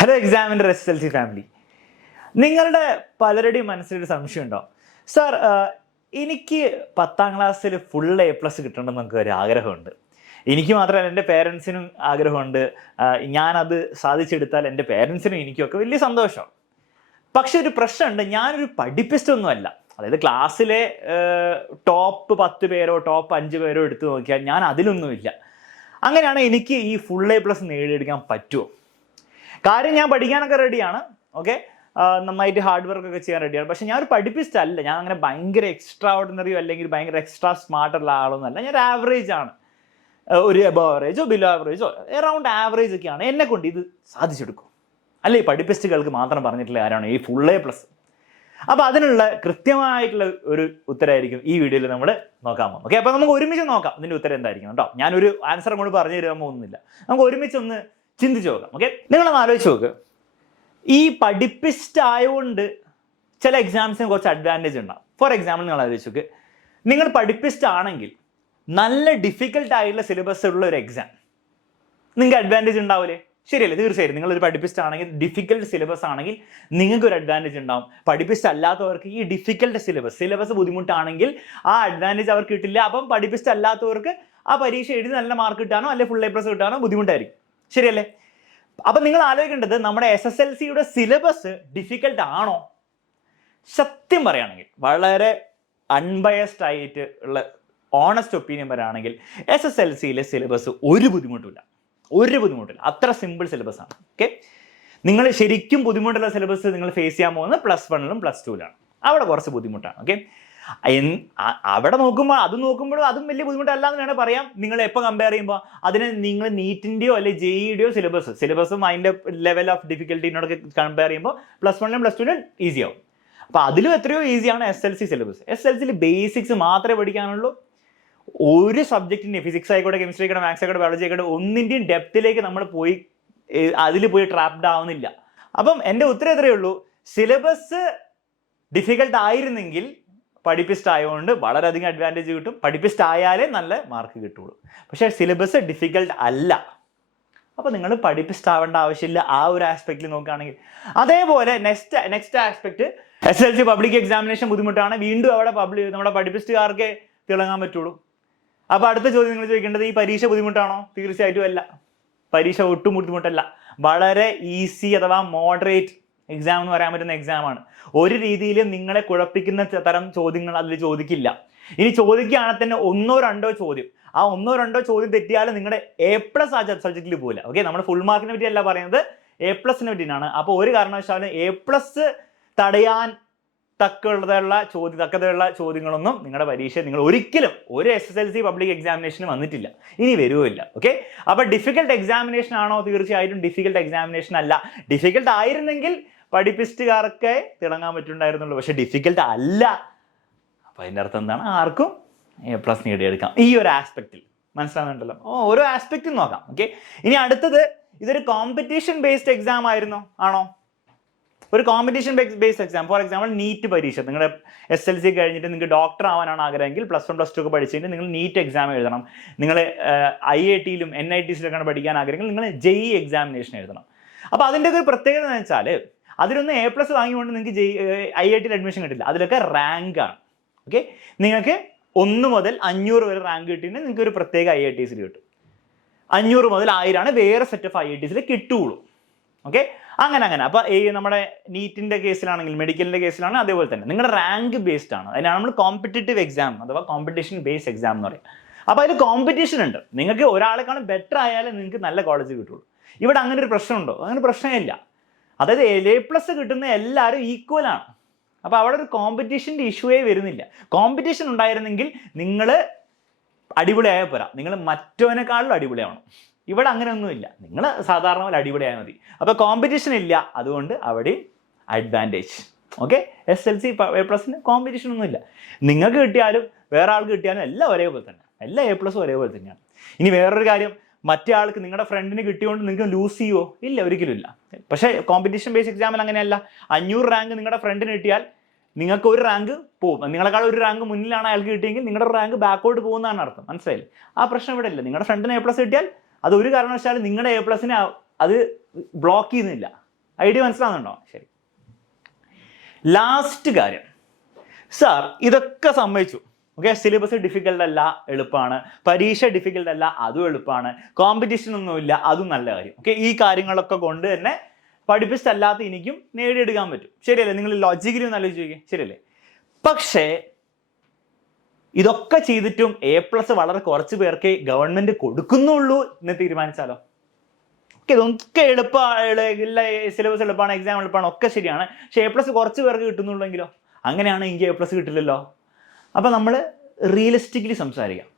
Hello examiner SSLC family, നിങ്ങളുടെ പലരുടെയും മനസ്സിലൊരു സംശയം ഉണ്ടോ? സാർ, എനിക്ക് 10ാം ക്ലാസ്സിൽ ഫുൾ A+ കിട്ടണമെന്നൊക്കെ ഒരു ആഗ്രഹമുണ്ട്. എനിക്ക് മാത്രമല്ല, എൻ്റെ പേരൻസിനും ആഗ്രഹമുണ്ട്. ഞാനത് സാധിച്ചെടുത്താൽ എൻ്റെ പേരൻസിനും എനിക്കൊക്കെ വലിയ സന്തോഷമാണ്. പക്ഷെ ഒരു പ്രശ്നമുണ്ട്, ഞാനൊരു പഠിപ്പിസ്റ്റൊന്നുമല്ല. അതായത് ക്ലാസ്സിലെ ടോപ്പ് 10 പേരോ ടോപ്പ് 5 പേരോ എടുത്തു നോക്കിയാൽ ഞാൻ അതിലൊന്നുമില്ല. അങ്ങനെയാണ് എനിക്ക് ഈ ഫുൾ A+ നേടിയെടുക്കാൻ പറ്റുമോ? കാര്യം, ഞാൻ പഠിക്കാനൊക്കെ റെഡിയാണ്, ഓക്കെ, നന്നായിട്ട് ഹാർഡ് വർക്ക് ഒക്കെ ചെയ്യാൻ റെഡിയാണ്. പക്ഷെ ഞാനൊരു പഠിപ്പിസ്റ്റ് അല്ല. ഞാൻ അങ്ങനെ ഭയങ്കര എക്സ്ട്രാ ഓർഡിനറിയോ അല്ലെങ്കിൽ ഭയങ്കര എക്സ്ട്രാ സ്മാർട്ടുള്ള ആളൊന്നുമല്ല. ഞാൻ ഒരു ആവറേജ് ആണ്. ഒരു എബോ ആവറേജോ ബിലോ ആവറേജോ അറൗണ്ട് ആവറേജ് ഒക്കെയാണ്. എന്നെ കൊണ്ട് ഇത് സാധിച്ചെടുക്കും. അല്ലേ, ഈ പഠിപ്പിസ്റ്റുകൾക്ക് മാത്രം പറഞ്ഞിട്ടുള്ള ആരാണ് ഈ ഫുൾ A+? അപ്പോൾ അതിനുള്ള കൃത്യമായിട്ടുള്ള ഒരു ഉത്തരമായിരിക്കും ഈ വീഡിയോയിൽ നമ്മൾ നോക്കാൻ പോകും. ഓക്കെ, അപ്പോൾ നമുക്ക് ഒരുമിച്ച് നോക്കാം ഇതിൻ്റെ ഉത്തരം എന്തായിരിക്കും കേട്ടോ. ഞാനൊരു ആൻസർ അങ്ങോട്ട് പറഞ്ഞു തരാൻ പോകുന്നില്ല. നമുക്ക് ഒരുമിച്ചൊന്ന് ചിന്തിച്ച് നോക്കാം. ഓക്കെ, നിങ്ങളൊന്ന് ആലോചിച്ച് നോക്ക്. ഈ പഠിപ്പിസ്റ്റ് ആയതുകൊണ്ട് ചില എക്സാംസിന് കുറച്ച് അഡ്വാൻറ്റേജ് ഉണ്ടാവും. ഫോർ എക്സാമ്പിൾ, നിങ്ങൾ ആലോചിച്ച് നോക്ക്, നിങ്ങൾ പഠിപ്പിസ്റ്റ് ആണെങ്കിൽ നല്ല ഡിഫിക്കൽട്ട് ആയിട്ടുള്ള സിലബസ് ഉള്ള ഒരു എക്സാം നിങ്ങൾക്ക് അഡ്വാൻറ്റേജ് ഉണ്ടാവില്ലേ? ശരിയല്ലേ? തീർച്ചയായും. നിങ്ങളൊരു പഠിപ്പിസ്റ്റ് ആണെങ്കിൽ, ഡിഫിക്കൽട്ട് സിലബസ് ആണെങ്കിൽ നിങ്ങൾക്കൊരു അഡ്വാൻറ്റേജ് ഉണ്ടാവും. പഠിപ്പിസ്റ്റ് അല്ലാത്തവർക്ക് ഈ ഡിഫിക്കൽട്ട് സിലബസ് ബുദ്ധിമുട്ടാണെങ്കിൽ ആ അഡ്വാൻറ്റേജ് അവർക്ക് കിട്ടില്ല. അപ്പം പഠിപ്പിസ്റ്റ് അല്ലാത്തവർക്ക് ആ പരീക്ഷ എഴുതി നല്ല മാർക്ക് കിട്ടാനോ അല്ലെങ്കിൽ ഫുൾ A+ കിട്ടാനോ ബുദ്ധിമുട്ടായിരിക്കും. ശരിയല്ലേ? അപ്പം നിങ്ങൾ ആലോചിക്കേണ്ടത്, നമ്മുടെ SSLCയുടെ സിലബസ് ഡിഫിക്കൽട്ട് ആണോ? സത്യം പറയുകയാണെങ്കിൽ, വളരെ അൺബയസ്ഡ് ആയിട്ട് ഉള്ള ഓണസ്റ്റ് ഒപ്പീനിയൻ പറയുകയാണെങ്കിൽ SSLCയിലെ സിലബസ് ഒരു ബുദ്ധിമുട്ടില്ല. അത്ര സിമ്പിൾ സിലബസ് ആണ്. ഓക്കെ, നിങ്ങൾ ശരിക്കും ബുദ്ധിമുട്ടുള്ള സിലബസ് നിങ്ങൾ ഫേസ് ചെയ്യാൻ പോകുന്നത് +1ലും +2ലാണ്. അവിടെ കുറച്ച് ബുദ്ധിമുട്ടാണ്. ഓക്കെ, അവിടെ നോക്കുമ്പോഴും അതും വലിയ ബുദ്ധിമുട്ടല്ല എന്ന് വേണമെങ്കിൽ പറയാം. നിങ്ങൾ എപ്പോൾ കമ്പയർ ചെയ്യുമ്പോൾ അതിനെ നിങ്ങൾ നീറ്റിൻ്റെയോ അല്ലെങ്കിൽ JEEയുടെയോ സിലബസും അതിൻ്റെ ലെവൽ ഓഫ് ഡിഫിക്കൽറ്റിനോടൊക്കെ കമ്പയർ ചെയ്യുമ്പോൾ +1ലും +2ലും ഈസി ആവും. അപ്പോൾ അതിലും എത്രയോ ഈസിയാണ് SSLC സിലബസ്. SSLCയിൽ ബേസിക്സ് മാത്രമേ പഠിക്കാനുള്ളൂ. ഒരു സബ്ജക്റ്റിൻ്റെ, ഫിസിക്സ് ആയിക്കോട്ടെ, കെമിസ്ട്രി ആയിക്കോട്ടെ, മാത്സ് ആയിക്കോട്ടെ, ബയോളജി ആയിക്കോട്ടെ, ഒന്നിൻ്റെയും ഡെപ്തിലേക്ക് നമ്മൾ അതിൽ പോയി ട്രാപ്ഡ് ആവുന്നില്ല. അപ്പം എൻ്റെ ഉത്തരം എത്രയേ ഉള്ളൂ, സിലബസ് ഡിഫിക്കൽട്ട് ആയിരുന്നെങ്കിൽ പഠിപ്പിസ്റ്റ് ആയതുകൊണ്ട് വളരെയധികം അഡ്വാൻറ്റേജ് കിട്ടും. പഠിപ്പിസ്റ്റ് ആയാലേ നല്ല മാർക്ക് കിട്ടുള്ളൂ. പക്ഷേ സിലബസ് ഡിഫിക്കൽട്ട് അല്ല, അപ്പോൾ നിങ്ങൾ പഠിപ്പിസ്റ്റ് ആവേണ്ട ആവശ്യമില്ല. ആ ഒരു ആസ്പെക്റ്റിൽ നോക്കുകയാണെങ്കിൽ. അതേപോലെ next aspect, SSLC public examination ബുദ്ധിമുട്ടാണ്. വീണ്ടും അവിടെ നമ്മുടെ പഠിപ്പിസ്റ്റുകാർക്കേ തിളങ്ങാൻ പറ്റുള്ളൂ. അപ്പോൾ അടുത്ത ചോദ്യം നിങ്ങൾ ചോദിക്കേണ്ടത്, ഈ പരീക്ഷ ബുദ്ധിമുട്ടാണോ? തീർച്ചയായിട്ടും അല്ല. പരീക്ഷ ഒട്ടും ബുദ്ധിമുട്ടല്ല. വളരെ ഈസി അഥവാ മോഡറേറ്റ് എക്സാം എന്ന് പറയാൻ പറ്റുന്ന എക്സാമാണ്. ഒരു രീതിയിലും നിങ്ങളെ കുഴപ്പിക്കുന്ന തരം ചോദ്യങ്ങൾ അതിൽ ചോദിക്കില്ല. ഇനി ചോദിക്കുകയാണെങ്കിൽ തന്നെ 1-2 ചോദ്യം, ആ 1-2 ചോദ്യം തെറ്റിയാലും നിങ്ങളുടെ A+ ആ സബ്ജക്റ്റിൽ പോകില്ല. ഓക്കെ, നമ്മൾ ഫുൾ മാർക്കിനെ പറ്റിയല്ല പറയുന്നത്, A+ പറ്റിയാണ്. അപ്പോൾ ഒരു കാരണവശാലും A+ തടയാൻ തക്കതയുള്ള ചോദ്യങ്ങളൊന്നും നിങ്ങളുടെ പരീക്ഷ നിങ്ങൾ ഒരിക്കലും ഒരു SSLC പബ്ലിക് എക്സാമിനേഷന് വന്നിട്ടില്ല, ഇനി വരുമില്ല. ഓക്കെ, അപ്പോൾ ഡിഫിക്കൽട്ട് എക്സാമിനേഷൻ ആണോ? തീർച്ചയായിട്ടും ഡിഫിക്കൽട്ട് എക്സാമിനേഷൻ അല്ല. ഡിഫിക്കൽട്ട് ആയിരുന്നെങ്കിൽ പഠിപ്പിസ്റ്റുകാർക്ക് തിളങ്ങാൻ പറ്റുണ്ടായിരുന്നുള്ളൂ. പക്ഷെ ഡിഫിക്കൽട്ട് അല്ല. അപ്പോൾ അതിൻ്റെ അർത്ഥം എന്താണ്? ആർക്കും A+ നേടിയെടുക്കാം. ഈ ഒരു ആസ്പെക്റ്റിൽ മനസ്സിലാകുന്നുണ്ടല്ലോ. ഓരോ ആസ്പെക്റ്റും നോക്കാം. ഓക്കെ, ഇനി അടുത്തത്, ഇതൊരു കോമ്പറ്റീഷൻ ബേസ്ഡ് എക്സാം ആണോ? ഒരു competition based exam, for example NEET പരീക്ഷ. നിങ്ങളുടെ SSLC കഴിഞ്ഞിട്ട് നിങ്ങൾക്ക് ഡോക്ടർ ആവാനാണ് ആഗ്രഹമെങ്കിൽ +1 +2 ഒക്കെ പഠിച്ചിട്ട് നിങ്ങൾ നീറ്റ് എക്സാം എഴുതണം. നിങ്ങൾ IITയിലും NITസിലൊക്കെയാണ് പഠിക്കാൻ ആഗ്രഹമെങ്കിൽ നിങ്ങൾ JEE എക്സാമിനേഷൻ എഴുതണം. അപ്പോൾ അതിൻ്റെ ഒരു പ്രത്യേകത എന്ന് വെച്ചാൽ, അതിലൊന്നും A+ വാങ്ങിക്കൊണ്ട് നിങ്ങൾക്ക് IITയിൽ അഡ്മിഷൻ കിട്ടില്ല. അതിലൊക്കെ റാങ്കാണ്. ഓക്കെ, നിങ്ങൾക്ക് 1 മുതൽ 500 വരെ റാങ്ക് കിട്ടിയിട്ട് നിങ്ങൾക്ക് ഒരു പ്രത്യേക IITസിൽ കിട്ടും. 500 മുതൽ 1000 ആണ് വേറെ സെറ്റ് ഓഫ് IITസിൽ കിട്ടുകയുള്ളൂ. ഓക്കെ, അങ്ങനെ. അപ്പോൾ നമ്മുടെ നീറ്റിൻ്റെ കേസിലാണെങ്കിൽ, മെഡിക്കലിൻ്റെ കേസിലാണെങ്കിൽ അതേപോലെ തന്നെ നിങ്ങളുടെ റാങ്ക് ബേസ്ഡ് ആണ്. അതിനാണ് നമ്മൾ കോമ്പറ്റേറ്റീവ് എക്സാം അഥവാ കോമ്പറ്റീഷൻ ബേസ്ഡ് എക്സാം എന്ന് പറയും. അപ്പോൾ അതിൽ കോമ്പറ്റീഷൻ ഉണ്ട്. നിങ്ങൾക്ക് ഒരാളെക്കാളും ബെറ്റർ ആയാലും നിങ്ങൾക്ക് നല്ല കോളേജ് കിട്ടുള്ളൂ. ഇവിടെ അങ്ങനെ ഒരു പ്രശ്നമുണ്ടോ? അങ്ങനെ പ്രശ്നമില്ല. അതായത് A+ കിട്ടുന്ന എല്ലാവരും ഈക്വലാണ്. അപ്പോൾ അവിടെ ഒരു കോമ്പറ്റീഷൻ്റെ ഇഷ്യൂവേ വരുന്നില്ല. കോമ്പറ്റീഷൻ ഉണ്ടായിരുന്നെങ്കിൽ നിങ്ങൾ അടിപൊളിയായാൽ പോരാ, നിങ്ങൾ മറ്റവനേക്കാളും അടിപൊളിയാവണം. ഇവിടെ അങ്ങനെയൊന്നുമില്ല. നിങ്ങൾ സാധാരണ പോലെ അടിപൊളിയായാൽ മതി. അപ്പോൾ കോമ്പറ്റീഷൻ ഇല്ല, അതുകൊണ്ട് അവിടെ അഡ്വാൻറ്റേജ്. ഓക്കെ, SSLC A+ന് കോമ്പറ്റീഷൻ ഒന്നുമില്ല. നിങ്ങൾക്ക് കിട്ടിയാലും വേറെ ആൾക്ക് കിട്ടിയാലും എല്ലാം ഒരേപോലെ തന്നെ, എല്ലാ A+ ഒരേപോലെ തന്നെയാണ്. ഇനി വേറൊരു കാര്യം, മറ്റേ ആൾക്ക്, നിങ്ങളുടെ ഫ്രണ്ടിന് കിട്ടിയോണ്ട് നിങ്ങൾക്ക് ലൂസ് ചെയ്യുമോ? ഇല്ല, ഒരിക്കലും ഇല്ല. പക്ഷേ കോമ്പറ്റീഷൻ ബേസ്ഡ് എക്സാമിൽ അങ്ങനെയല്ല. 500 റാങ്ക് നിങ്ങളുടെ ഫ്രണ്ടിന് കിട്ടിയാൽ നിങ്ങൾക്ക് ഒരു റാങ്ക് പോകും. നിങ്ങളെക്കാൾ ഒരു റാങ്ക് മുന്നിലാണ് അയാൾക്ക് കിട്ടിയെങ്കിൽ നിങ്ങളുടെ റാങ്ക് ബാക്കോട്ട് പോകുന്നതാണ് അർത്ഥം. മനസ്സിലായില്ലേ? ആ പ്രശ്നം ഇവിടെ ഇല്ല. നിങ്ങളുടെ ഫ്രണ്ടിന് A+ കിട്ടിയാൽ അത് ഒരു കാരണവശാലും നിങ്ങളുടെ A+നെ അത് ബ്ലോക്ക് ചെയ്യുന്നില്ല. ഐഡിയ മനസ്സിലാവുന്നുണ്ടോ? ശരി. ലാസ്റ്റ് കാര്യം, സാർ ഇതൊക്കെ സമ്മതിച്ചു, ഓക്കെ, സിലബസ് ഡിഫിക്കൽട്ട് അല്ല, എളുപ്പമാണ്, പരീക്ഷ ഡിഫിക്കൽട്ട് അല്ല, അതും എളുപ്പമാണ്, കോമ്പറ്റീഷൻ ഒന്നുമില്ല, അതും നല്ല കാര്യം, ഓക്കെ, ഈ കാര്യങ്ങളൊക്കെ കൊണ്ട് തന്നെ പഠിപ്പിച്ചല്ലാത്ത എനിക്കും നേടിയെടുക്കാൻ പറ്റും, ശരിയല്ലേ? നിങ്ങൾ ലോജിക്കലി ഒന്ന് ആലോചിച്ച് നോക്കിയേ, ശരിയല്ലേ? പക്ഷേ ഇതൊക്കെ ചെയ്തിട്ടും A+ വളരെ കുറച്ച് പേർക്ക് ഗവൺമെന്റ് കൊടുക്കുന്നുള്ളൂ എന്ന് തീരുമാനിച്ചാലോ? ഓക്കെ, ഇതൊക്കെ എളുപ്പമാണ്, സിലബസ് എളുപ്പമാണ്, എക്സാം എളുപ്പമാണ്, ഒക്കെ ശരിയാണ്. പക്ഷേ A+ കുറച്ച് പേർക്ക് കിട്ടുന്നുള്ളെങ്കിലോ? അങ്ങനെയാണ് എനിക്ക് A+ കിട്ടില്ലല്ലോ. അപ്പം നമ്മൾ റിയലിസ്റ്റിക്കലി സംസാരിക്കാം.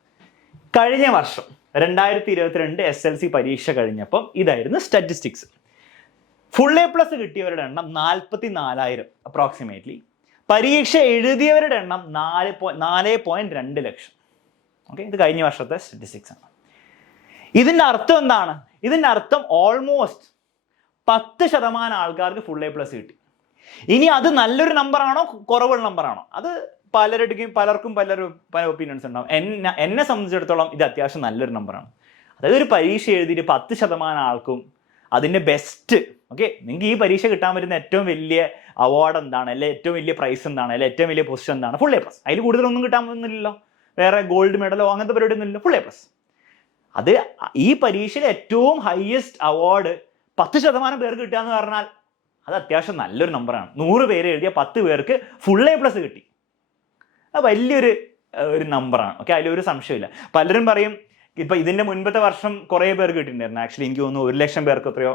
കഴിഞ്ഞ വർഷം 2022 SLC പരീക്ഷ കഴിഞ്ഞപ്പം ഇതായിരുന്നു സ്റ്റാറ്റിസ്റ്റിക്സ്. ഫുൾ A+ കിട്ടിയവരുടെ എണ്ണം 44,000 അപ്രോക്സിമേറ്റ്ലി. പരീക്ഷ എഴുതിയവരുടെ എണ്ണം 4.2 ലക്ഷം. ഓക്കെ, ഇത് കഴിഞ്ഞ വർഷത്തെ സ്റ്റാറ്റിസ്റ്റിക്സ് ആണ്. ഇതിൻ്റെ അർത്ഥം എന്താണ്? ഇതിൻ്റെ അർത്ഥം ഓൾമോസ്റ്റ് 10% ആൾക്കാർക്ക് ഫുൾ A+ കിട്ടി. ഇനി അത് നല്ലൊരു നമ്പറാണോ കുറവുള്ള നമ്പറാണോ? അത് പലർക്കും പല ഒപ്പീനിയൻസ് ഉണ്ടാവും. എന്നെ സംബന്ധിച്ചിടത്തോളം ഇത് അത്യാവശ്യം നല്ലൊരു നമ്പറാണ്. അതായത് ഒരു പരീക്ഷ എഴുതിയിട്ട് 10% ആൾക്കും അതിൻ്റെ ബെസ്റ്റ്, ഓക്കെ, നിങ്ങൾക്ക് ഈ പരീക്ഷ കിട്ടാൻ പറ്റുന്ന ഏറ്റവും വലിയ അവാർഡ് എന്താണ്, അല്ലെ ഏറ്റവും വലിയ പ്രൈസ് എന്താണ്, അല്ലെ ഏറ്റവും വലിയ പൊസിഷൻ എന്താണ്? Full A+. അതിൽ കൂടുതലൊന്നും കിട്ടാൻ പോകുന്നില്ലല്ലോ, വേറെ ഗോൾഡ് മെഡലോ അങ്ങനത്തെ പരിപാടി ഒന്നുമില്ലല്ലോ, ഫുൾ A+. അത് ഈ പരീക്ഷയിലെ ഏറ്റവും ഹയസ്റ്റ് അവാർഡ് 10% പേർക്ക് കിട്ടുക എന്ന് പറഞ്ഞാൽ അത് അത്യാവശ്യം നല്ലൊരു നമ്പറാണ്. 100 പേര് എഴുതിയ 10 പേർക്ക് ഫുൾ A+ കിട്ടി. അത് വലിയൊരു നമ്പറാണ്, ഓക്കെ, അതിലൊരു സംശയമില്ല. പലരും പറയും ഇപ്പം ഇതിൻ്റെ മുൻപത്തെ വർഷം കുറേ പേർക്ക് കിട്ടിയിട്ടുണ്ടായിരുന്നു. ആക്ച്വലി എനിക്ക് തോന്നുന്നു 1 ലക്ഷം പേർക്ക് എത്രയോ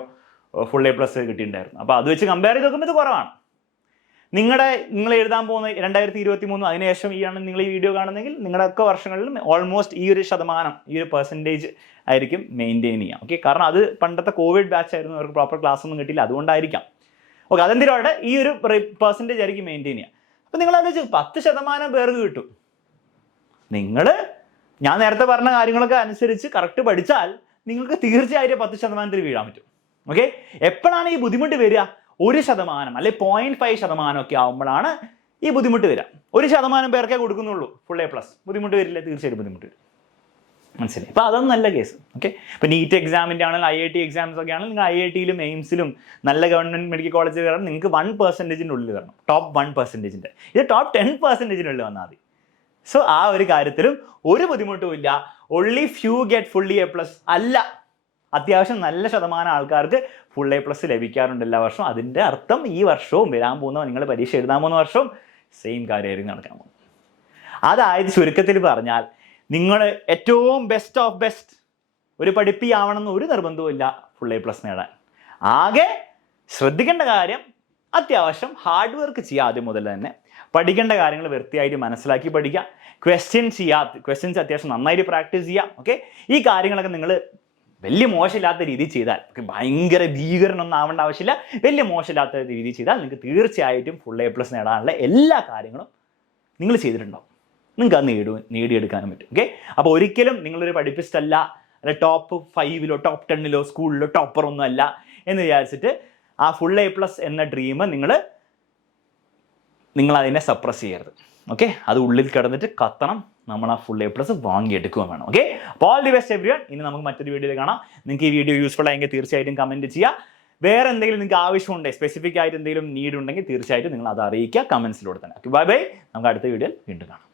ഫുൾ A+ കിട്ടിയിട്ടുണ്ടായിരുന്നു. അപ്പോൾ അത് വെച്ച് കമ്പയർ ചെയ്ത് നോക്കുമ്പോൾ ഇത് കുറവാണ്. നിങ്ങൾ എഴുതാൻ പോകുന്ന 2023 അതിനുശേഷം നിങ്ങൾ ഈ വീഡിയോ കാണുന്നെങ്കിൽ നിങ്ങളുടെയൊക്കെ വർഷങ്ങളിലും ഓൾമോസ്റ്റ് ഈ ഒരു ശതമാനം, ഈ ഒരു പെർസെൻറ്റേജ് ആയിരിക്കും മെയിൻറ്റെയിൻ ചെയ്യുക, ഓക്കെ. കാരണം അത് പണ്ടത്തെ കോവിഡ് ബാച്ച് ആയിരുന്നു, അവർക്ക് പ്രോപ്പർ ക്ലാസ് ഒന്നും കിട്ടിയില്ല, അതുകൊണ്ടായിരിക്കാം. ഓക്കെ, അതെന്തിനാണ് ഈ ഒരു പെർസെൻറ്റേജ് ആയിരിക്കും മെയിൻറ്റെയിൻ ചെയ്യുക. അപ്പം നിങ്ങൾ ആലോചിച്ച് 10% പേർക്ക് കിട്ടും. ഞാൻ നേരത്തെ പറഞ്ഞ കാര്യങ്ങളൊക്കെ അനുസരിച്ച് കറക്റ്റ് പഠിച്ചാൽ നിങ്ങൾക്ക് തീർച്ചയായിട്ടും 10% വീഴാൻ പറ്റും, ഓക്കെ. എപ്പോഴാണ് ഈ ബുദ്ധിമുട്ട് വരിക? 1% അല്ലെ 0.5% ഒക്കെ ആകുമ്പോഴാണ് ഈ ബുദ്ധിമുട്ട് വരിക. 1% പേർക്കേ കൊടുക്കുന്നുള്ളൂ ഫുൾ A+. ബുദ്ധിമുട്ട് വരില്ല? തീർച്ചയായിട്ടും ബുദ്ധിമുട്ട് വരും, മനസ്സിലായി? അപ്പോൾ അതൊന്നും നല്ല കേസ്, ഓക്കെ. ഇപ്പോൾ നീറ്റ് എക്സാമിൻ്റെ ആണെങ്കിൽ IIT എക്സാംസ് ഒക്കെ ആണെങ്കിൽ നിങ്ങൾ IITയിലും എയിംസിലും നല്ല ഗവൺമെൻറ് മെഡിക്കൽ കോളേജിൽ കയറണം, നിങ്ങൾക്ക് 1% ഉള്ളിൽ വരണം, ടോപ്പ് 1%. ഇത് ടോപ്പ് 10% വന്നാൽ മതി. സോ ആ ഒരു കാര്യത്തിലും ഒരു ബുദ്ധിമുട്ടും ഇല്ല. only few get fully A+. അല്ല, അത്യാവശ്യം നല്ല ശതമാനം ആൾക്കാർക്ക് ഫുൾ A+ ലഭിക്കാറുണ്ട് എല്ലാ വർഷവും. അതിൻ്റെ അർത്ഥം ഈ വർഷവും വരാൻ പോകുന്ന നിങ്ങൾ പരീക്ഷ എഴുതാൻ പോകുന്ന വർഷവും സെയിം കാര്യമായിരിക്കും നടക്കാൻ പോകുന്നത്. അതായത് ചുരുക്കത്തിൽ പറഞ്ഞാൽ നിങ്ങൾ ഏറ്റവും ബെസ്റ്റ് ഓഫ് ബെസ്റ്റ് ഒരു പഠിപ്പിയാവണമെന്ന് ഒരു നിർബന്ധവും ഇല്ല ഫുൾ A+ നേടാൻ. ആകെ ശ്രദ്ധിക്കേണ്ട കാര്യം അത്യാവശ്യം ഹാർഡ് വർക്ക് ചെയ്യുക. ആദ്യം മുതൽ തന്നെ പഠിക്കേണ്ട കാര്യങ്ങൾ വൃത്തിയായിട്ട് മനസ്സിലാക്കി പഠിക്കുക. ക്വസ്റ്റ്യൻസ് അത്യാവശ്യം നന്നായിട്ട് പ്രാക്ടീസ് ചെയ്യുക, ഓക്കെ. ഈ കാര്യങ്ങളൊക്കെ നിങ്ങൾ വലിയ മോശമില്ലാത്ത രീതിയിൽ ചെയ്താൽ, ഭയങ്കര ഭീകരനൊന്നും ആവേണ്ട ആവശ്യമില്ല, വലിയ മോശമില്ലാത്ത രീതിയിൽ ചെയ്താൽ നിങ്ങൾക്ക് തീർച്ചയായിട്ടും ഫുൾ A+ നേടാനുള്ള എല്ലാ കാര്യങ്ങളും നിങ്ങൾ ചെയ്തിട്ടുണ്ടാവും. നിങ്ങൾക്ക് അത് നേടിയെടുക്കാനും പറ്റും, ഓക്കെ. അപ്പോൾ ഒരിക്കലും നിങ്ങളൊരു പഠിപ്പിസ്റ്റല്ല, അല്ല ടോപ്പ് 5 ടോപ്പ് 10 സ്കൂളിലോ ടോപ്പറൊന്നും അല്ല എന്ന് വിചാരിച്ചിട്ട് ആ ഫുൾ A+ എന്ന ഡ്രീം നിങ്ങൾ അതിനെ സപ്രസ് ചെയ്യരുത്, ഓക്കെ. അത് ഉള്ളിൽ കിടന്നിട്ട് കത്തണം. നമ്മൾ ആ ഫുൾ A+ വാങ്ങിയെടുക്കുകയും വേണം, ഓക്കെ. അപ്പോൾ ഓൾ ദി ബെസ്റ്റ് എവരിവൺ. ഇനി നമുക്ക് മറ്റൊരു വീഡിയോയിൽ കാണാം. നിങ്ങൾക്ക് ഈ വീഡിയോ യൂസ്ഫുൾ ആയെങ്കിൽ തീർച്ചയായിട്ടും കമൻറ്റ് ചെയ്യുക. വേറെ എന്തെങ്കിലും നിങ്ങൾക്ക് ആവശ്യമുണ്ടെങ്കിൽ, സ്പെസിഫിക് ആയിട്ട് എന്തെങ്കിലും നീഡ് ഉണ്ടെങ്കിൽ തീർച്ചയായിട്ടും നിങ്ങൾ അത് അറിയിക്കുക കമൻസിലൂടെ തന്നെ. Bye bye. നമുക്ക് അടുത്ത വീഡിയോയിൽ വീണ്ടും കാണാം.